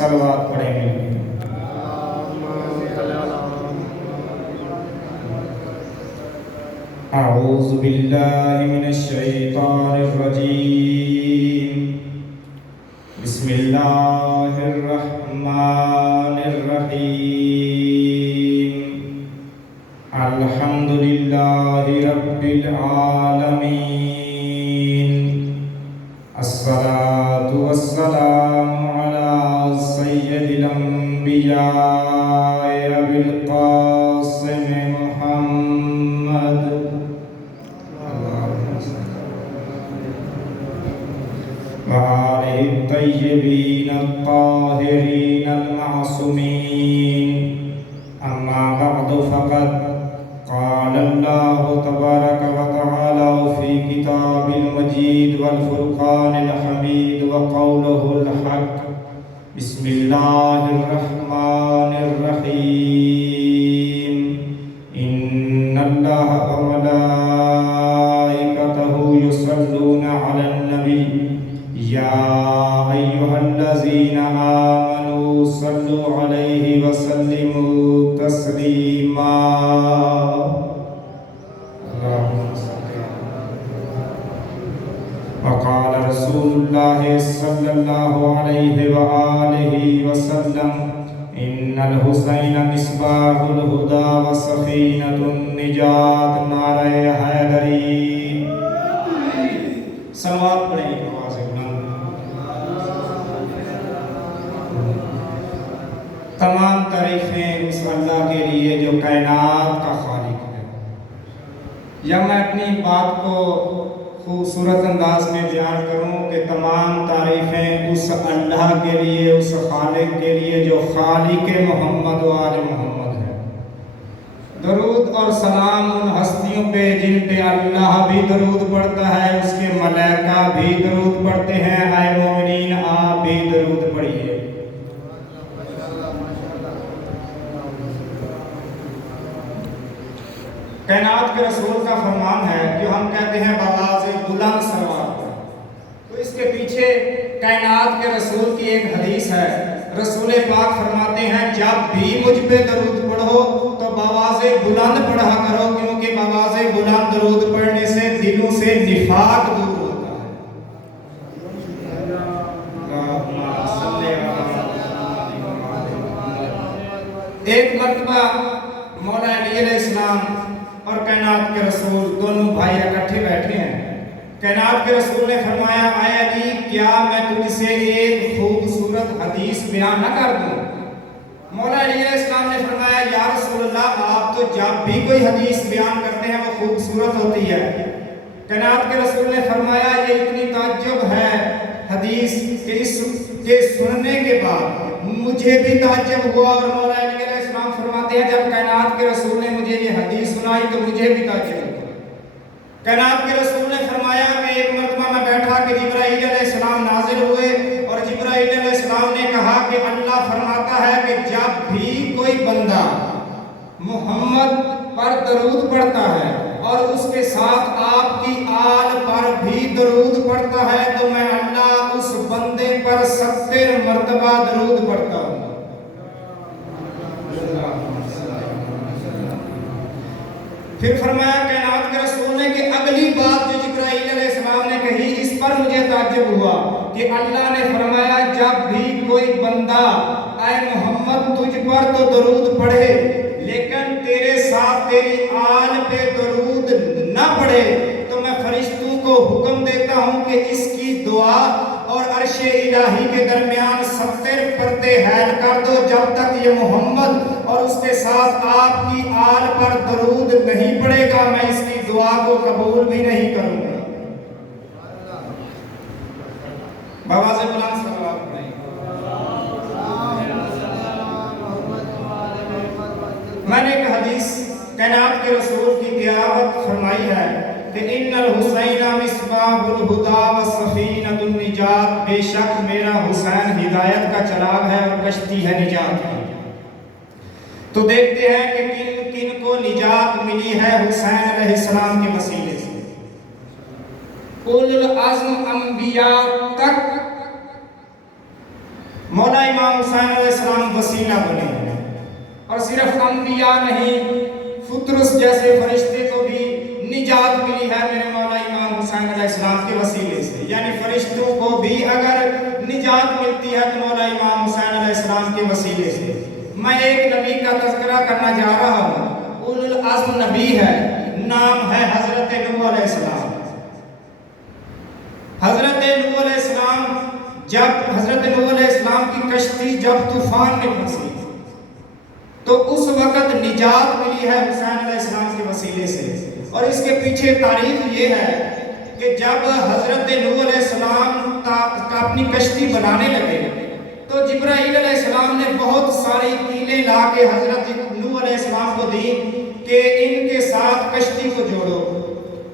صلوات پڑھیں گے. اعوذ باللہ من الشیطان الرجیم. بسم اللہ الرحمن الرحیم. الحمد للہ رب العالمین. الصلاة والسلام علی سید الانبیاء ابی القاسم محمد وآلہ الطیبین الطاہرین المعصومین. اما بعد فقد قال اللہ تبارک وتعالی فی کتاب المجید والفرقان الحمید وقولہ الحق. بسم اللہ الرحمن الرحیم. ان اللہ وملائکتہ یصلون علی النبی یا ایہا الذین آمنوا صلوا علیہ وسلموا تسلیما. وقال رسول اللہ صلی اللہ علیہ وآلہ وسلم ان الحسین مصباح الہدی وسفینۃ النجات نعرہ حیدری. صلوات پڑھیں. تمام تعریفیں اس اللہ کے لیے جو کائنات کا خالق ہے. یا میں اپنی بات کو خوبصورت انداز میں بیان کروں کہ تمام تعریفیں اس اللہ کے لیے، اس خالق کے لیے جو خالق محمد و آل محمد ہے. درود اور سلام ان ہستیوں پہ جن پہ اللہ بھی درود پڑھتا ہے، اس کے ملائکہ بھی درود پڑھتے ہیں. اے مومنین آپ بھی درود پڑھیے. کائنات کے رسول کا فرمان ہے جو ہم کہتے ہیں بآواز بلند صلوات. تو اس کے پیچھے کائنات کے رسول کی ایک حدیث ہے. رسول پاک فرماتے ہیں جب بھی مجھ پہ درود پڑھو تو بآواز بلند پڑھا کرو، کیونکہ بآواز بلند درود پڑھنے سے دلوں سے نفاق دور ہوتا ہے. ایک مرتبہ مولا علی علیہ السلام اور کائنات کے رسول دونوں بھائی اکٹھے بیٹھے ہیں. کائنات کے رسول نے فرمایا اے علی کیا میں تجھ سے ایک خوبصورت حدیث بیان نہ کر دوں؟ مولا علی علیہ السلام نے فرمایا یا رسول اللہ آپ تو جب بھی کوئی حدیث بیان کرتے ہیں وہ خوبصورت ہوتی ہے. کائنات کے رسول نے فرمایا یہ اتنی تعجب ہے حدیث کہ اس کے سننے کے بعد مجھے بھی تعجب ہوا. اور مولا علی علیہ السلام فرماتے ہیں جب کائنات کے رسول نے مجھے یہ حدیث سنائی تو مجھے بھی تعجب ہوا. کائنات کے رسول نے فرمایا کہ ایک مرتبہ میں بیٹھا کہ جبرائیل علیہ السلام نازل ہوئے اور جبرائیل علیہ السلام نے کہا کہ اللہ فرماتا ہے کہ جب بھی کوئی بندہ محمد پر درود پڑھتا ہے اور اس کے ساتھ آپ کی آل پر بھی درود پڑھتا ہے تو میں اللہ اس بندے پر 70 مرتبہ درود پڑھتا ہوں. پھر فرمایا کائنات کے رسول نے کہ اگلی بات جو جبرائیل علیہ السلام نے کہی اس پر مجھے تعجب ہوا کہ اللہ نے فرمایا جب بھی کوئی بندہ اے محمد تجھ پر تو درود پڑھے لیکن تیرے ساتھ تیری آل پہ درود نہ پڑھے تو میں فرشتوں کو حکم دیتا ہوں کہ اس کی دعا اور عرش الہی کے درمیان 70 پردے حائل کر دو جب تک یہ محمد اور اس کے ساتھ آپ کی آل پر درود نہیں پڑے گا میں اس کی دعا کو قبول بھی نہیں کروں گا. بابا سے بلند صلوات پڑھیں. میں نے ایک حدیث کائنات کے رسول کی تلاوت فرمائی ہے کہ ان الحسین مصباح الہدی وسفینۃ النجات. بے شک میرا حسین ہدایت کا چراغ ہے اور کشتی ہے نجات کی. تو دیکھتے ہیں کہ کن کن کو نجات ملی ہے حسین علیہ السلام کے وسیلے سے. اولو العزم انبیاء تک مولا امام حسین علیہ السلام وسیلہ بنے ہیں۔ اور صرف انبیاء نہیں، فطرس جیسے فرشتے کو بھی نجات ملی ہے میرے مولا امام حسین علیہ السلام کے وسیلے سے، یعنی فرشتوں کو بھی اگر نجات ملتی ہے تو مولا امام حسین علیہ السلام کے وسیلے سے۔ میں ایک نبی کا تذکرہ کرنا جا رہا ہوں، اولو العزم نبی ہے، نام ہے حضرت نوح علیہ السلام۔ حضرت نوح علیہ السلام حضرت نوح علیہ السلام کی کشتی جب طوفان میں پھنسی تو اس وقت نجات ملی ہے حسین علیہ السلام کے وسیلے سے۔ اور اس کے پیچھے تاریخ یہ ہے کہ جب حضرت نوح علیہ السلام اپنی کشتی بنانے لگے تو جبرائیل علیہ السلام نے بہت ساری کیلیں لا کے حضرت نوح علیہ السلام کو دی کہ ان کے ساتھ کشتی کو جوڑو۔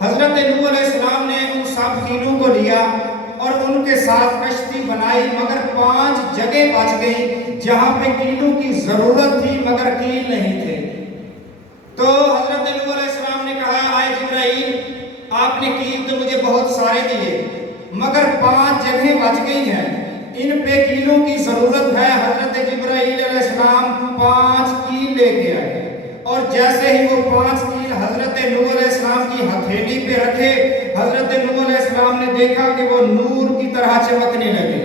حضرت نوح علیہ السلام نے ان سب کیلوں کو لیا اور ان کے ساتھ کشتی بنائی، مگر 5 جگہ بچ گئی جہاں پہ کیلوں کی ضرورت تھی مگر کیل نہیں تھے۔ تو حضرت نوح علیہ السلام نے کہا، آئے جبرائیل، آپ نے کیل تو مجھے بہت سارے دیے مگر 5 جگہیں بچ گئی ہیں، ان پہ کیلوں کی ضرورت ہے۔ حضرت جبرائیل علیہ السلام 5 کیل لے کے آئے اور جیسے ہی وہ 5 کیل حضرت نوح علیہ السلام کی ہتھیلی پہ رکھے، حضرت نوح علیہ السلام نے دیکھا کہ وہ نور کی طرح چمکنے لگے،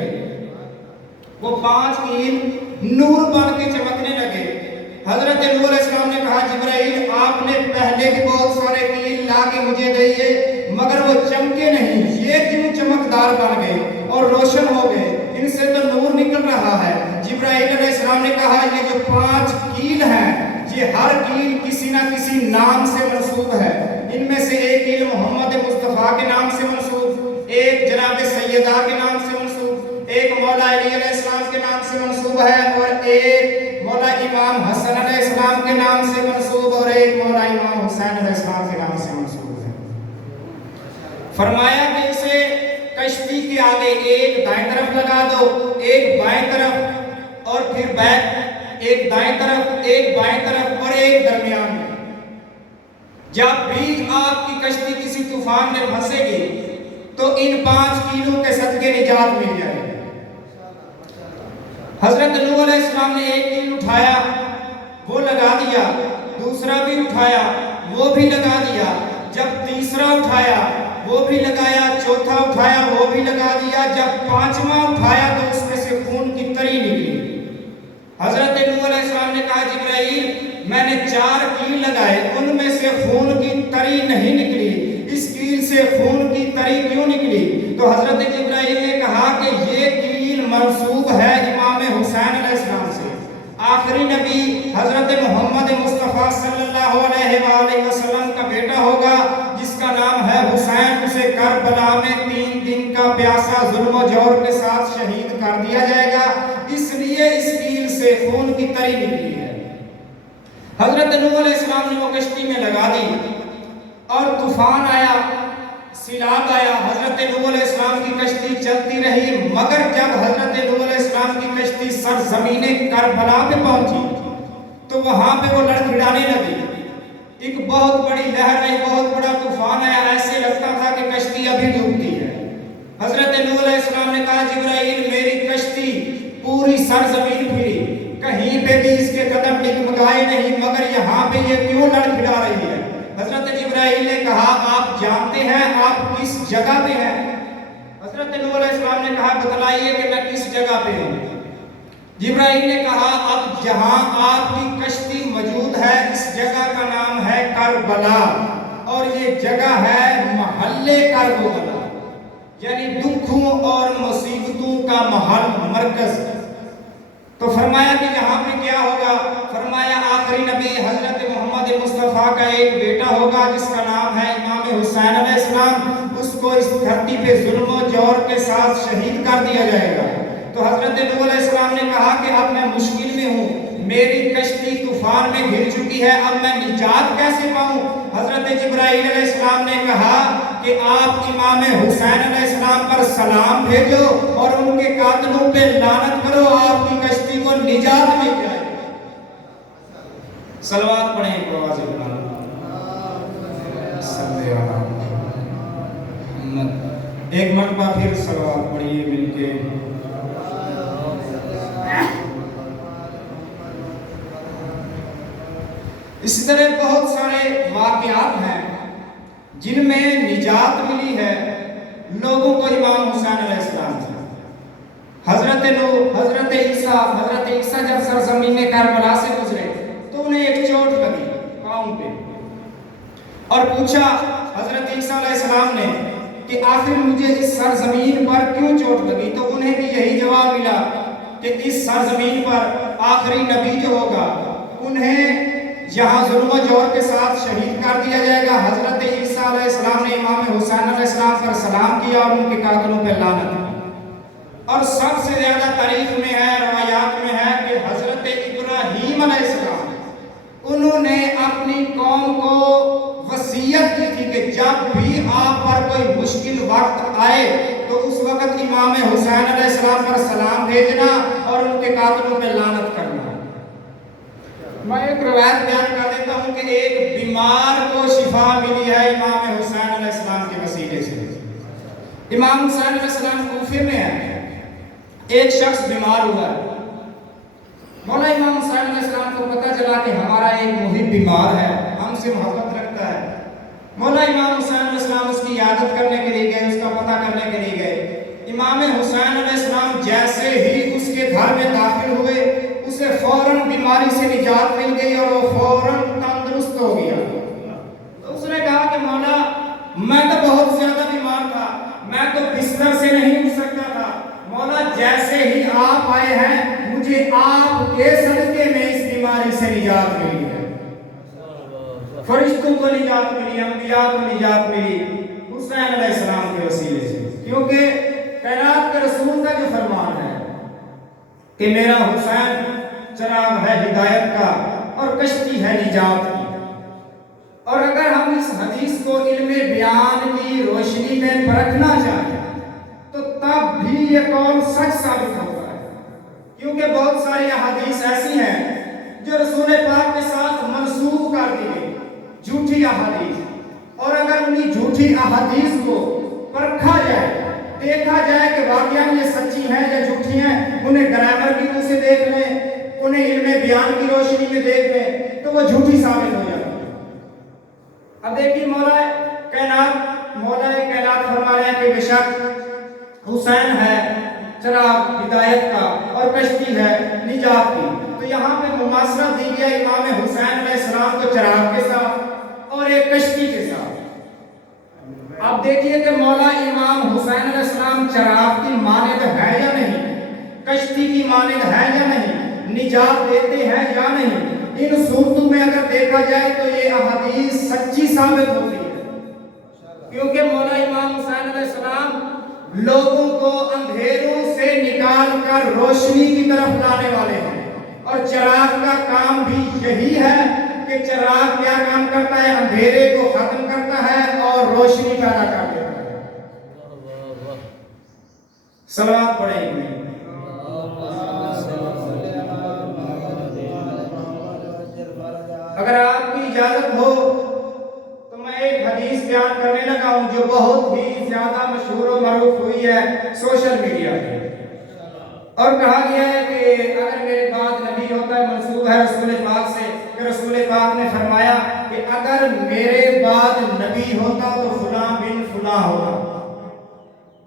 وہ 5 کیل نور بن کے چمکنے لگے۔ حضرت نوح علیہ السلام نے کہا، جبرائیل آپ نے پہلے بھی بہت سارے کیل لا کے مجھے دیے مگر وہ چمکے نہیں، یہ کیوں چمکدار بن گئے اور روشن ہو گئے، ان سے تو نور نکل رہا ہے۔ جبرائیل علیہ السلام نے کہا، یہ جو 5 کیل ہیں یہ ہر کیل کسی نہ کسی نام سے منسوب ہے، ان میں سے ایک کیل محمد مصطفیٰ کے نام سے منسوب، ایک جناب سیدہ کے نام سے منسوب، ایک مولا علی علیہ السلام کے نام سے منسوب ہے، اور ایک مولا امام حسن علیہ السلام کے نام سے منسوب، اور ایک مولا امام حسین علیہ السلام کے نام سے منسوب ہے۔ فرمایا کہ اسے کشتی کے آگے ایک دائیں طرف لگا دو، ایک بائیں طرف، اور پھر ایک دائیں طرف، ایک بائیں طرف اور ایک درمیان میں۔ جب بھی آپ کی کشتی کسی طوفان میں پھنسے گی تو ان 5 کیلوں کے صدقے نجات مل جائے گی۔ حضرت نوح علیہ السلام نے ایک کیل اٹھایا، وہ لگا دیا، دوسرا بھی اٹھایا، وہ بھی لگا دیا، جب تیسرا اٹھایا وہ بھی لگایا، چوتھا اٹھایا وہ بھی لگا دیا، جب 5واں اٹھایا تو اس میں سے خون کی تری نکلی۔ حضرت نوح علیہ السلام نے کہا، جبرائیل میں نے 4 کیل لگائے، ان میں سے خون کی تری نہیں نکلی، اس کیل سے خون کی تری کیوں نکلی؟ تو حضرت جبرائیل نے کہا کہ یہ کیل منسوب ہے امام حسین علیہ السلام سے، آخری نبی حضرت محمد مصطفیٰ صلی اللہ علیہ وآلہ وسلم کا بیٹا ہوگا جس کا نام ہے حسین، اسے کربلا میں 3 دن کا پیاسا ظلم و جور کے ساتھ شہید کر دیا جائے گا، اس لیے اس کیل سے خون کی تری نکلی ہے۔ حضرت نوح علیہ السلام نے وہ کشتی میں لگا دی اور طوفان آیا، سیلاب آیا، حضرت نوح علیہ السلام کی کشتی چلتی رہی، مگر جب حضرت نوح علیہ السلام کی کشتی سرزمین کربلا پہ پہنچی تو وہاں پہ وہ لڑکھڑانے لگی، ایک بہت بڑی لہر آئی، بہت بڑا طوفان آیا، ایسے لگتا تھا کہ کشتی ابھی ڈوبتی ہے۔ حضرت نوح علیہ السلام نے کہا، جبرائیل میری کشتی پوری سرزمین پھری، کہیں پہ بھی اس کے قدم ڈگمگائے نہیں، مگر یہاں پہ یہ کیوں لڑکھڑا رہی ہے؟ حضرت جبرائیل نے کہا، آپ جانتے ہیں آپ کس جگہ پہ ہیں؟ حضرت نوح علیہ السلام نے کہا، بتلائیے کہ میں کس جگہ پہ ہوں۔ جبرائیل نے کہا، اب جہاں آپ کی کشتی موجود ہے اس جگہ کا نام ہے کربلا، اور یہ جگہ ہے محلے کربلا، یعنی دکھوں اور مصیبتوں کا محل، مرکز۔ تو فرمایا کہ یہاں پہ کیا ہوگا؟ فرمایا آخری نبی حضرت محمد مصطفیٰ کا ایک بیٹا ہوگا جس کا نام ہے امام حسین علیہ السلام، اس کو اس دھرتی پہ ظلم و جور کے ساتھ شہید کر دیا جائے گا۔ تو حضرت نوح علیہ السلام نے کہا کہ اب میں مشکل میں ہوں، میری کشتی طوفان میں گر چکی ہے، اب میں نجات کیسے پاؤں؟ حضرت جبرائیل علیہ السلام نے کہا کہ آپ امام حسین علیہ السلام پر سلام بھیجو اور ان کے قاتلوں پہ لعنت کرو، آپ کی کشتی کو نجات مل جائے۔ صلوات پڑھیں ایک آواز بلند، صلی اللہ علیہ وسلم۔ ایک مرتبہ پھر صلوات پڑھیے مل کے۔ اسی طرح بہت سارے واقعات ہیں جن میں نجات ملی ہے لوگوں کو امام حسین علیہ السلام سے۔ حضرت نوح، حضرت عیسیٰ جب سرزمین کربلا سے گزرے تو انہیں ایک چوٹ لگی پاؤں پہ، اور پوچھا حضرت عیسیٰ علیہ السلام نے کہ آخر مجھے اس سرزمین پر کیوں چوٹ لگی؟ تو انہیں بھی یہی جواب ملا کہ اس سرزمین پر آخری نبی جو ہوگا انہیں یہاں ظلم و جور کے ساتھ شہید کر دیا جائے گا۔ حضرت عیسیٰ علیہ السلام نے امام حسین علیہ السلام پر سلام کیا اور ان کے قاتلوں پہ لعنت کی۔ اور سب سے زیادہ تاریخ میں ہے، روایات میں ہے کہ حضرت ابراہیم علیہ السلام انہوں نے اپنی قوم کو وصیت کی تھی کہ جب بھی آپ پر کوئی مشکل وقت آئے تو اس وقت امام حسین علیہ السلام پر سلام بھیجنا اور ان کے قاتلوں پہ لعنت کرنا۔ میں ایک روایت بیان کر دیتا ہوں کہ ایک بیمار کو شفا ملی ہے امام حسین علیہ السلام کے وسیلے سے۔ امام حسین علیہ السلام کوفے میں ہیں، ایک شخص بیمار ہوا ہے۔ مولا امام حسین علیہ السلام کو پتہ چلا کہ ہمارا ایک محب بیمار ہے، ہم سے محبت رکھتا ہے۔ مولا امام حسین علیہ السلام اس کی عیادت کرنے کے لیے گئے، اس کا پتہ کرنے کے لیے گئے۔ امام حسین علیہ السلام جیسے ہی اس کے گھر میں داخل ہوئے اسے فوراً بیماری سے نجات مل گئی اور وہ فوراً تندرست ہو گیا۔ تو اس نے کہا کہ مولا میں تو بہت زیادہ بیمار تھا، میں تو بستر سے نہیں اٹھ سکتا تھا، مولا جیسے ہی آپ آئے ہیں مجھے آپ کے صدقے میں اس بیماری سے نجات ملی ہے۔ فرشتوں کو نجات ملی، انبیاء کو نجات ملی حسین علیہ السلام کے وسیلے سے، کیونکہ کائنات کے رسول کا جو فرمان ہے کہ میرا حسین چراغ ہے ہدایت کا اور کشتی ہے نجات کی۔ اور اگر ہم اس حدیث کو علم بیان کی روشنی میں پرکھنا چاہیں تو تب بھی یہ قول سچ ثابت ہوتا ہے، کیونکہ بہت ساری احادیث ایسی ہیں جو رسول پاک کے ساتھ منسوخ کر دی گئی، جھوٹی احادیث، اور اگر انہی جھوٹی احادیث کو پرکھا جائے، دیکھا جائے کہ واقعہ یہ سچی ہیں یا جھوٹی ہیں، انہیں گرامر کی روح سے دیکھ لیں، انہیں علم بیان کی روشنی میں دیکھ لیں تو وہ جھوٹی ثابت ہو جاتی ہے۔ اب دیکھیے مولا کائنات فرما رہے ہیں کہ بے شک حسین ہے چراغ ہدایت کا اور کشتی ہے نجات کی۔ تو یہاں پہ مماثلت دی گیا امام حسین علیہ السلام کو چراغ کے ساتھ اور ایک کشتی کے ساتھ۔ اب دیکھیے کہ مولا امام حسین علیہ السلام چراغ کی مانند ہے یا نہیں، کشتی کی مانند ہے یا نہیں، نجات دیتے ہیں یا نہیں۔ ان صورتوں میں اگر دیکھا جائے تو یہ احادیث سچی ثابت ہوتی ہے، کیونکہ مولا امام حسین علیہ السلام لوگوں کو اندھیروں سے نکال کر روشنی کی طرف لانے والے ہیں، اور چراغ کا کام بھی یہی ہے کہ چراغ کیا کام کرتا ہے؟ اندھیرے کو ختم کرتا ہے اور روشنی پیدا کر دیتا ہے۔ صلوات پڑھیں گے۔ اگر آپ کی اجازت ہو تو میں ایک حدیث بیان کرنے لگا ہوں جو بہت ہی زیادہ مشہور و معروف ہوئی ہے سوشل میڈیا پہ، اور کہا گیا ہے کہ اگر میرے بعد نبی ہوتا ہے، منسوب ہے رسول پاک سے کہ رسول پاک نے فرمایا کہ اگر میرے بعد نبی ہوتا تو فلاں بن فلاں ہوگا۔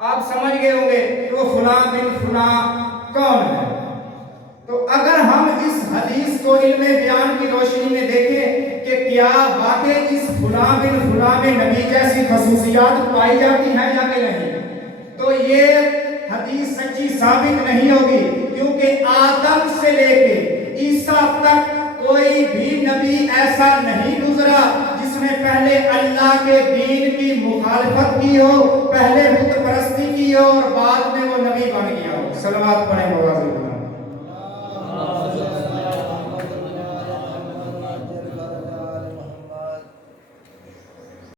آپ سمجھ گئے ہوں گے کہ وہ فلاں بن فلاں کون ہے۔ تو اگر ہم اس حدیث کو علم بیان کی روشنی میں دیکھیں کہ کیا واقعی اس فلاں بن فلاں میں نبی جیسی خصوصیات پائی جاتی ہیں یا کہ نہیں، تو یہ حدیث سچی ثابت نہیں ہوگی، کیونکہ آدم سے لے کے عیسیٰ تک کوئی بھی نبی ایسا نہیں گزرا جس نے پہلے اللہ کے دین کی مخالفت کی ہو، پہلے بت پرستی کی ہو اور بعد میں وہ نبی بن گیا ہو۔ صلوات پڑھیں۔